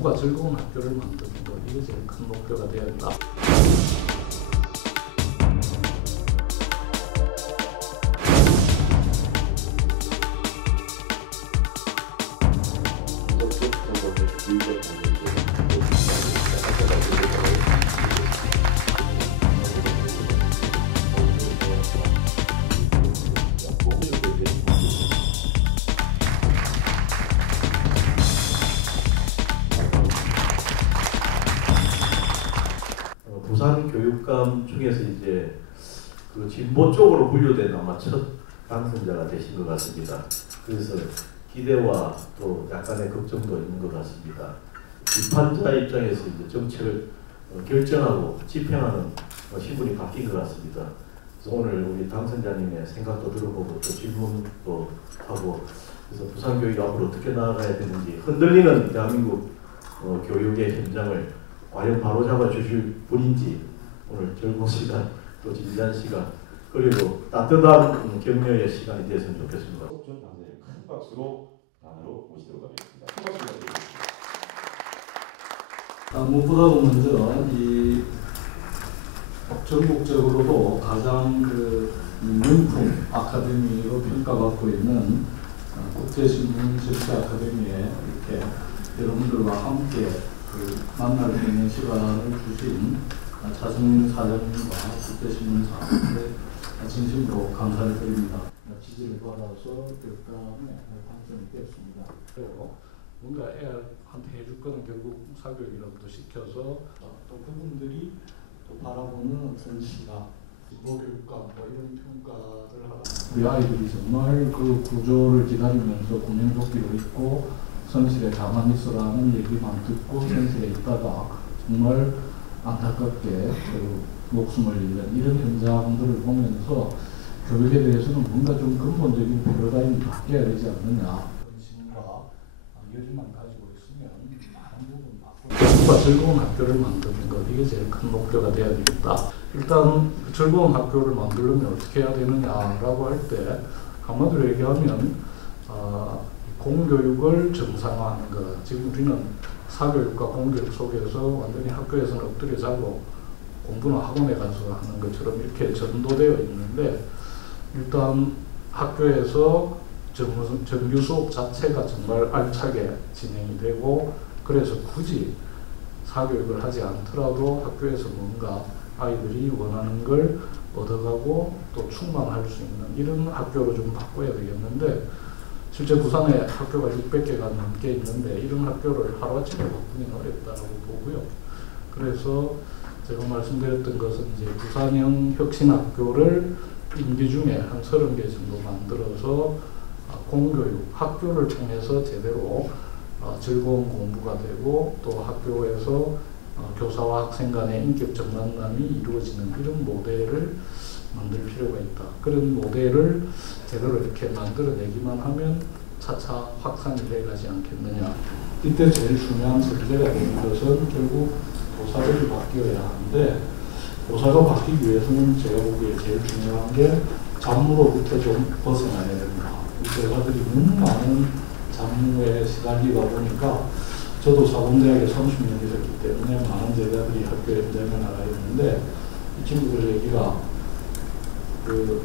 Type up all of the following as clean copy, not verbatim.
공부가 즐거운 학교를 만드는 것, 이게 제일 큰 목표가 되어야 된다. 부산 교육감 중에서 이제 그 진보 쪽으로 분류된 아마 첫 당선자가 되신 것 같습니다. 그래서 기대와 또 약간의 걱정도 있는 것 같습니다. 비판자 입장에서 이제 정책을 결정하고 집행하는 신분이 바뀐 것 같습니다. 그래서 오늘 우리 당선자님의 생각도 들어보고 또 질문도 하고, 그래서 부산 교육이 앞으로 어떻게 나아가야 되는지, 흔들리는 대한민국 교육의 현장을 과연 바로잡아 주실 분인지 오늘 즐거운 시간, 또 진지한 시간, 그리고 따뜻한 격려의 시간이 되었으면 좋겠습니다. 전 당선자를 큰 박수로 단으로 모시도록 하겠습니다. 큰 박수 부탁드립니다. 무엇보다도 먼저 이 전국적으로도 가장 명품 아카데미로 평가받고 있는 국제신문정치 아카데미에 이렇게 여러분들과 함께 만날 수 있는 시간을 주신 차승민 사장님과 국제신문사한테 진심으로 감사를 드립니다. 지지를 받아서 교육감에 당선이 되었습니다. 그리고 뭔가 애한테 해줄 거는 결국 사교육이라고도 시켜서 또 그분들이 또 바라보는 어떤 시각, 진보교육감 뭐 이런 평가를 하라. 우리 아이들이 정말 그 구조를 기다리면서 구명조끼를 입고 선실에 가만히 있으라는 얘기만 듣고 선실에 있다가 정말 안타깝게 그 목숨을 잃는 이런 현장들을 보면서 교육에 대해서는 뭔가 좀 근본적인 패러다임이 바뀌어야 되지 않느냐. 관심과 여지만 가지고 있으면 많은 부분 바꾸고 공부가 즐거운 학교를 만드는 것, 이게 제일 큰 목표가 되어야 되겠다. 일단 즐거운 학교를 만들려면 어떻게 해야 되느냐라고 할 때 한마디로 얘기하면 공교육을 정상화하는 것. 지금 우리는 사교육과 공교육 속에서 완전히 학교에서는 엎드려 자고 공부는 학원에 가서 하는 것처럼 이렇게 전도되어 있는데, 일단 학교에서 정규 수업 자체가 정말 알차게 진행이 되고, 그래서 굳이 사교육을 하지 않더라도 학교에서 뭔가 아이들이 원하는 걸 얻어가고 또 충만할 수 있는 이런 학교로 좀 바꿔야 되겠는데, 실제 부산에 학교가 600개가 넘게 있는데 이런 학교를 하루아침에 바꾸기는 어렵다고 보고요. 그래서 제가 말씀드렸던 것은 이제 부산형 혁신학교를 임기 중에 한 30개 정도 만들어서 공교육, 학교를 통해서 제대로 즐거운 공부가 되고 또 학교에서 교사와 학생 간의 인격적 만남이 이루어지는 이런 모델을 만들 필요가 있다. 그런 모델을 제대로 이렇게 만들어내기만 하면 차차 확산이 돼가지 않겠느냐. 이때 제일 중요한 전제가 되는 것은 결국 교사들이 바뀌어야 하는데, 교사가 바뀌기 위해서는 제가 보기에 제일 중요한 게 잡무로부터 좀 벗어나야 됩니다. 교사들이 너무 많은 잡무에 시달리다 보니까, 저도 사범대학에 30년 있었기 때문에 많은 제자들이 학교 현장에 나가 있는데 이 친구들 얘기가 그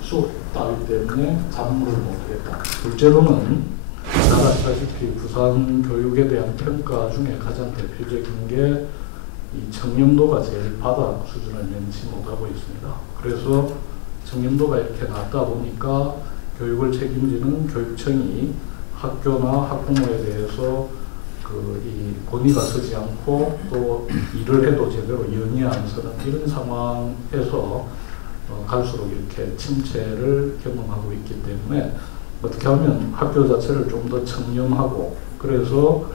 수업 따위 때문에 잡무를 못하겠다. 둘째로는 잘 아시다시피 부산 교육에 대한 평가 중에 가장 대표적인 게 이 청렴도가 제일 바닥 수준을 면치 못하고 있습니다. 그래서 청렴도가 이렇게 낮다 보니까 교육을 책임지는 교육청이 학교나 학부모에 대해서 이 권위가 서지 않고 또 일을 해도 제대로 연이 안 서는 이런 상황에서 갈수록 이렇게 침체를 경험하고 있기 때문에 어떻게 하면 학교 자체를 좀 더 청렴하고, 그래서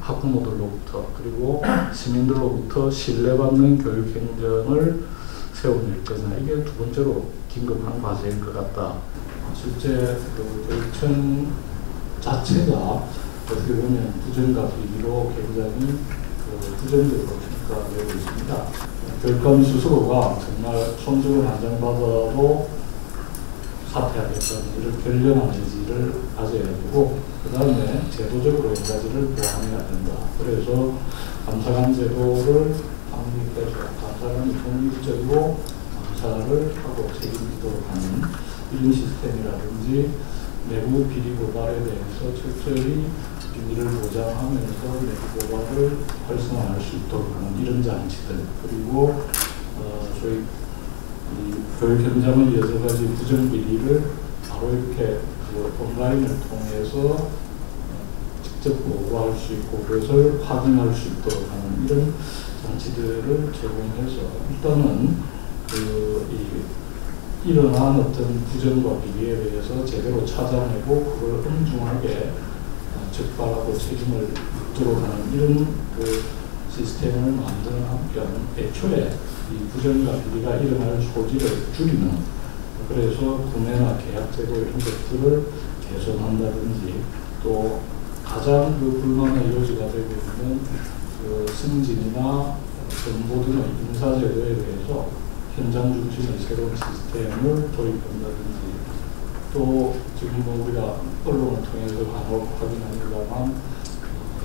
학부모들로부터 그리고 시민들로부터 신뢰받는 교육 행정을 세워낼 거냐, 이게 두 번째로 긴급한 과제일 것 같다. 실제 그 교육청 자체가 어떻게 보면 부정과 비리로 굉장히 부정적으로 평가되고 있습니다. 교육감 스스로가 정말 손직을 한 장 받아도 사퇴하겠다는 이런 결연한 의지를 가져야 되고, 그 다음에 제도적으로 몇 가지를 보완해야 된다. 그래서 감사관 제도를 확립해서 감사관이 독립적으로 감사를 하고 책임지도록 하는 이런 시스템이라든지, 내부 비리 고발에 대해서 철저히 비리를 보장하면서 내부 고발을 활성화할 수 있도록 하는 이런 장치들, 그리고 저희 이 교육 현장의 여러 가지 부정 비리를 바로 이렇게 온라인을 통해서 직접 보고할 수 있고 그것을 확인할 수 있도록 하는 이런 장치들을 제공해서 일단은 일어난 어떤 부정과 비리에 대해서 제대로 찾아내고 그걸 엄중하게 적발하고 책임을 묻도록 하는 이런 시스템을 만드는 한편, 애초에 이 부정과 비리가 일어날 소지를 줄이는, 그래서 구매나 계약 제도 이런 것들을 개선한다든지, 또 가장 불만의 요지가 되고 있는 승진이나 정보 등의 인사제도에 대해서 현장 중심의 새로운 시스템을 도입한다든지, 또 지금 우리가 언론을 통해서 간혹 확인합니다만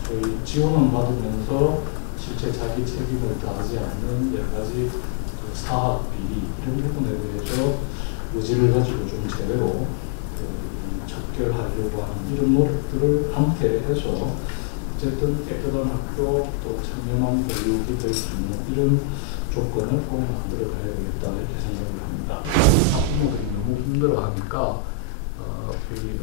저희 지원을 받으면서 실제 자기 책임을 다하지 않는 여러 가지 사학 비리 이런 부분에 대해서 의지를 가지고 좀 제대로 척결하려고 하는 이런 노력들을 함께 해서 어쨌든 깨끗한 학교 또 청렴한 교육이 될 수 있는 이런 조건을 꼭 만들어 가야 되겠다 이렇게 생각을 합니다. 학부모들이 너무 힘들어하니까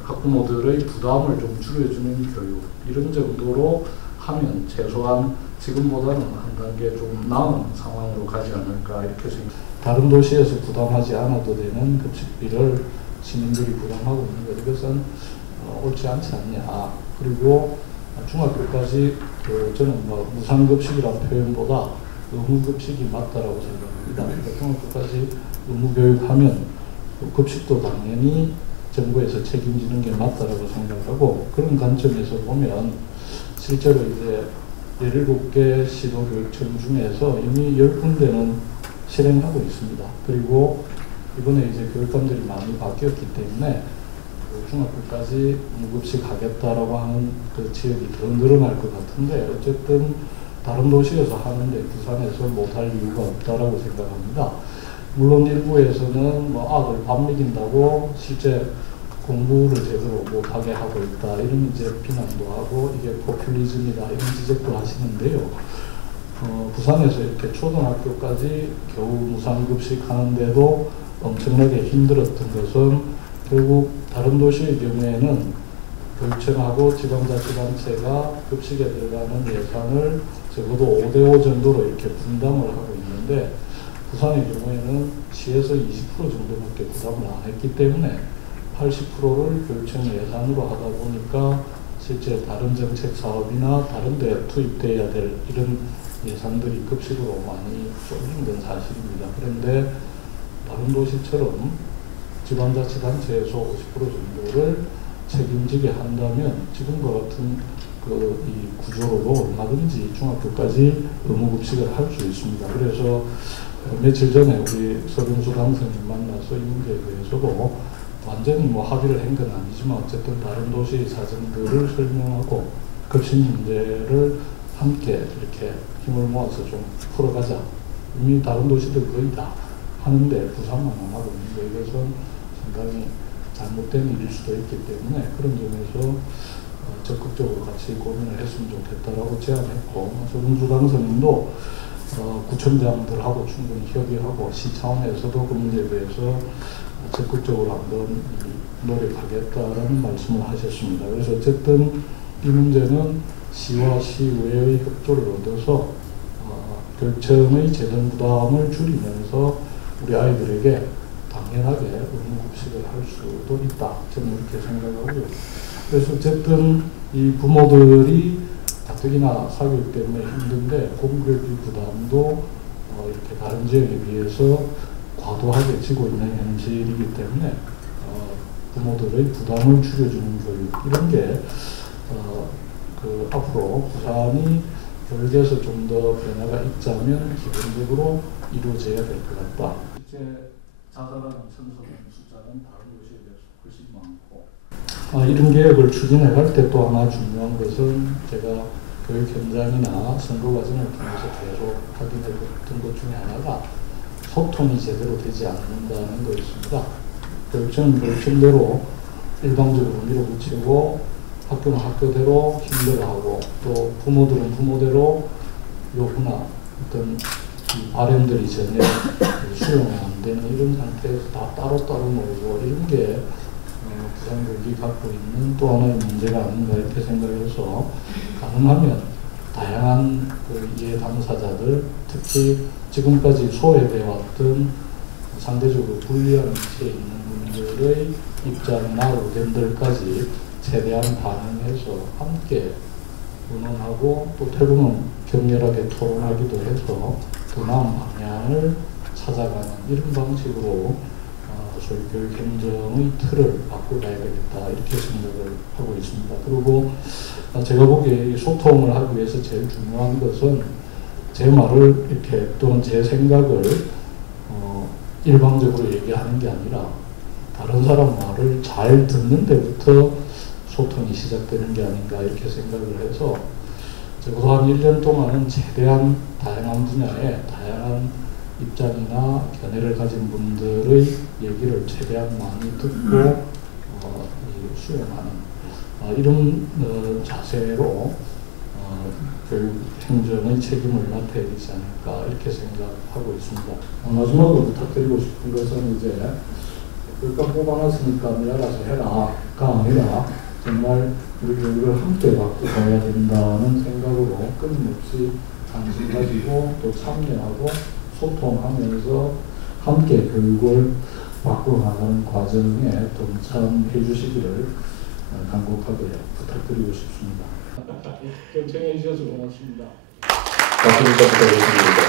학부모들의 부담을 좀 줄여주는 교육 이런 정도로 하면 최소한 지금보다는 한 단계 좀 나은 상황으로 가지 않을까 이렇게 생각합니다. 다른 도시에서 부담하지 않아도 되는 급식비를 시민들이 부담하고 있는 것, 이것은 옳지 않지 않냐. 그리고 중학교까지 저는 무상급식이라는 표현보다 의무급식이 맞다라고 생각합니다. 그러니까 중학교까지 의무교육하면 급식도 당연히 정부에서 책임지는 게 맞다라고 생각하고, 그런 관점에서 보면 실제로 이제 17개 시도교육청 중에서 이미 10군데는 실행하고 있습니다. 그리고 이번에 이제 교육감들이 많이 바뀌었기 때문에 중학교까지 무급식 하겠다라고 하는 그 지역이 더 늘어날 것 같은데, 어쨌든 다른 도시에서 하는데 부산에서 못할 이유가 없다라고 생각합니다. 물론 일부에서는 아들 밥 먹인다고 실제 공부를 제대로 못하게 하고 있다 이런 이제 비난도 하고 이게 포퓰리즘이다 이런 지적도 하시는데요. 부산에서 이렇게 초등학교까지 겨우 무상급식 하는데도 엄청나게 힘들었던 것은 결국 다른 도시의 경우에는 교육청하고 지방자치단체가 급식에 들어가는 예산을 적어도 5대5 정도로 이렇게 분담을 하고 있는데, 부산의 경우에는 시에서 20% 정도밖에 부담을 안 했기 때문에 80%를 교육청 예산으로 하다 보니까 실제 다른 정책 사업이나 다른 데 투입돼야 될 이런 예산들이 급식으로 많이 쏠린 건 사실입니다. 그런데 다른 도시처럼 지방자치단체에서 50% 정도를 책임지게 한다면 지금과 같은 이 구조로 얼마든지 중학교까지 의무급식을 할 수 있습니다. 그래서 며칠 전에 우리 서병수 당선인 만나서 이 문제에 대해서도 완전히 합의를 한 건 아니지만 어쨌든 다른 도시의 사정들을 설명하고 급식 문제를 함께 이렇게 힘을 모아서 좀 풀어가자. 이미 다른 도시들 거의 다 하는데 부산만 안 하고 있는데 이것은 상당히 잘못된 일일 수도 있기 때문에 그런 점에서 적극적으로 같이 고민을 했으면 좋겠다라고 제안했고, 서병수 당선인도 구청장들하고 충분히 협의하고 시 차원에서도 그 문제에 대해서 적극적으로 한번 노력하겠다라는 말씀을 하셨습니다. 그래서 어쨌든 이 문제는 시와 시의회의 협조를 얻어서 교육청의 재정 부담을 줄이면서 우리 아이들에게 당연하게 의무급식을 할 수도 있다. 저는 이렇게 생각하고요. 그래서 어쨌든 이 부모들이 가뜩이나 사교육 때문에 힘든데 공교육비 부담도 이렇게 다른 지역에 비해서 과도하게 지고 있는 현실이기 때문에 부모들의 부담을 줄여주는 교육 이런 게 앞으로 부산이 교육에서 좀 더 변화가 있자면 기본적으로 이루어져야 될 것 같다. 실제 자살하는 청소년 숫자는 다른 도시에 훨씬 많고 이런 개혁을 추진해 갈 때 또 하나 중요한 것은 제가 교육 현장이나 선거 과정을 통해서 계속 확인해봤던 것 중에 하나가 소통이 제대로 되지 않는다는 것입니다. 교육청은 교육청대로 일방적으로 밀어붙이고 학교는 학교대로 힘들어하고 또 부모들은 부모대로 요구나 어떤 바램들이 전혀 수용이 안 되는 이런 상태에서 다 따로따로 놀고 이런 게 부산교육이 갖고 있는 또 하나의 문제가 아닌가 이렇게 생각해서 가능하면 다양한 이해 당사자들 특히 지금까지 소외되어 왔던 상대적으로 불리한 위치에 있는 분들의 입장이나 의견들까지 최대한 반영해서 함께 의논하고 또 때로는 격렬하게 토론하기도 해서 더 나은 방향을 찾아가는 이런 방식으로 소위 교육 행정의 틀을 바꿔가야 되겠다 이렇게 생각을 하고 있습니다. 그리고 제가 보기에 소통을 하기 위해서 제일 중요한 것은 제 말을 이렇게 또는 제 생각을 일방적으로 얘기하는 게 아니라 다른 사람 말을 잘 듣는 데부터 소통이 시작되는 게 아닌가 이렇게 생각을 해서 적어도 한 1년 동안은 최대한 다양한 분야에 다양한 입장이나 견해를 가진 분들의 얘기를 최대한 많이 듣고 수용하는 이런 자세로 교육 행정의 책임을 맡아야 되지 않을까 이렇게 생각하고 있습니다. 마지막으로 부탁드리고 싶은 것은 이제 교육감 뽑아놨으니까 네 알아서 해라가 아니라 정말 우리 교육을 함께 바꿔가야 된다는 생각으로 끊임없이 관심 가지고 또 참여하고 소통하면서 함께 교육을 바꿔나가는 과정에 동참해 주시기를 간곡하게 부탁드리고 싶습니다. 경청해 주셔서 고맙습니다. 박수 부탁드리겠습니다.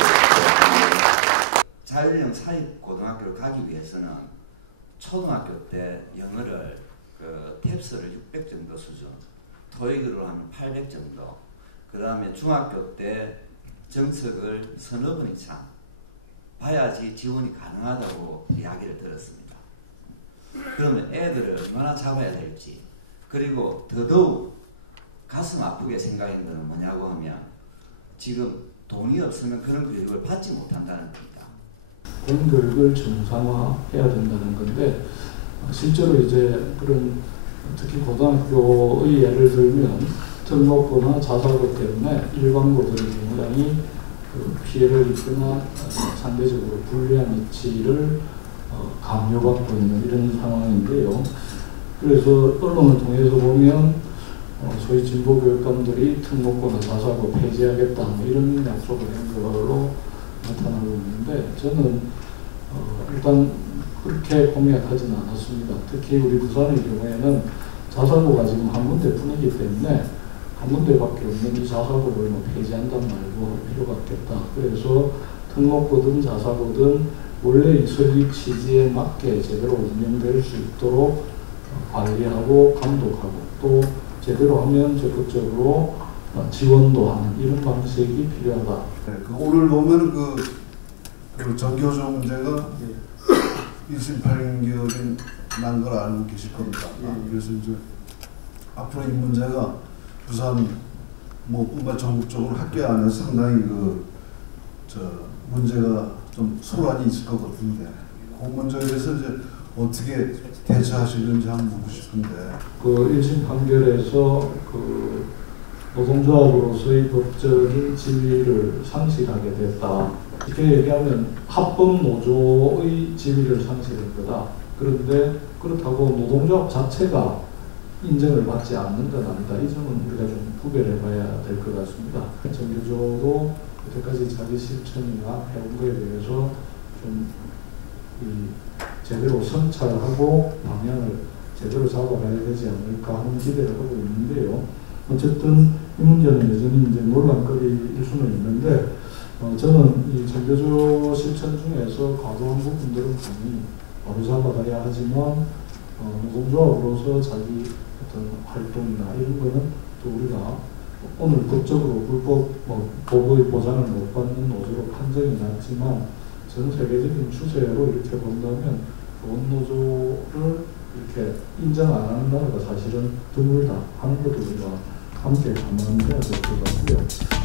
자율형 사립고등학교를 가기 위해서는 초등학교 때 영어를 탭스를 600 정도 수준, 토익으로 하면 800 정도, 그 다음에 중학교 때 정석을 서너 번 이상 봐야지 지원이 가능하다고 이야기를 들었습니다. 그러면 애들을 얼마나 잡아야 될지, 그리고 더더욱 가슴 아프게 생각하는 것은 뭐냐고 하면 지금 돈이 없으면 그런 교육을 받지 못한다는 겁니다. 그런 교육을 정상화해야 된다는 건데 실제로 이제 그런 특히 고등학교의 예를 들면 등록부나 자사고 때문에 일반고들이 굉장히 피해를 입거나 상대적으로 불리한 위치를 강요받고 있는 이런 상황인데요. 그래서 언론을 통해서 보면 소위 진보 교육감들이 특목고나 자사고 폐지하겠다 이런 약속을 한 걸로 나타나고 있는데 저는 일단 그렇게 공약하지는 않았습니다. 특히 우리 부산의 경우에는 자사고가 지금 한 군데뿐이기 때문에 한 군데밖에 없는 이 자사고를 폐지한단 말고 할 필요가 없겠다. 그래서 특목고든 자사고든 원래 이 설립 취지에 맞게 제대로 운영될 수 있도록 관리하고 감독하고 또 제대로 하면 적극적으로 지원도 하는 이런 방식이 필요하다. 네, 오늘 보면 그 전교조 문제가 1심 8개월이 난 걸 알고 계실 겁니다. 그래서 이제 앞으로 이 문제가 부산 뿐만 전국적으로 학교 안에서 상당히 문제가 좀 소란이 있을 것 같은데 그 문제에 대해서 이제 어떻게 대처하시는지 한번 묻고 싶은데. 그 1심 판결에서 그 노동조합으로서의 법적인 지위를 상실하게 됐다. 이렇게 얘기하면 합법노조의 지위를 상실한 거다. 그런데 그렇다고 노동조합 자체가 인정을 받지 않는 건 아니다. 이 점은 우리가 좀 구별해 봐야 될 것 같습니다. 전교조도 여태까지 자기 실천이나 해온 거에 대해서 좀 제대로 성찰하고 방향을 제대로 잡아가야 되지 않을까 하는 기대를 하고 있는데요. 어쨌든 이 문제는 여전히 이제 논란거리일 수는 있는데 저는 이 전교조 실천 중에서 과도한 부분들은 당연히 바로잡아가야 하지만 노동조합으로서 자기 어떤 활동이나 이런 거는 또 우리가 오늘 법적으로 불법 법의 보장을 못 받는 노조로 판정이 났지만 전 세계적인 추세로 이렇게 본다면 노조를 이렇게 인정 안 하는 나라가 사실은 드물다 하는 것도 우리가 함께 감안해야 될 것 같고요.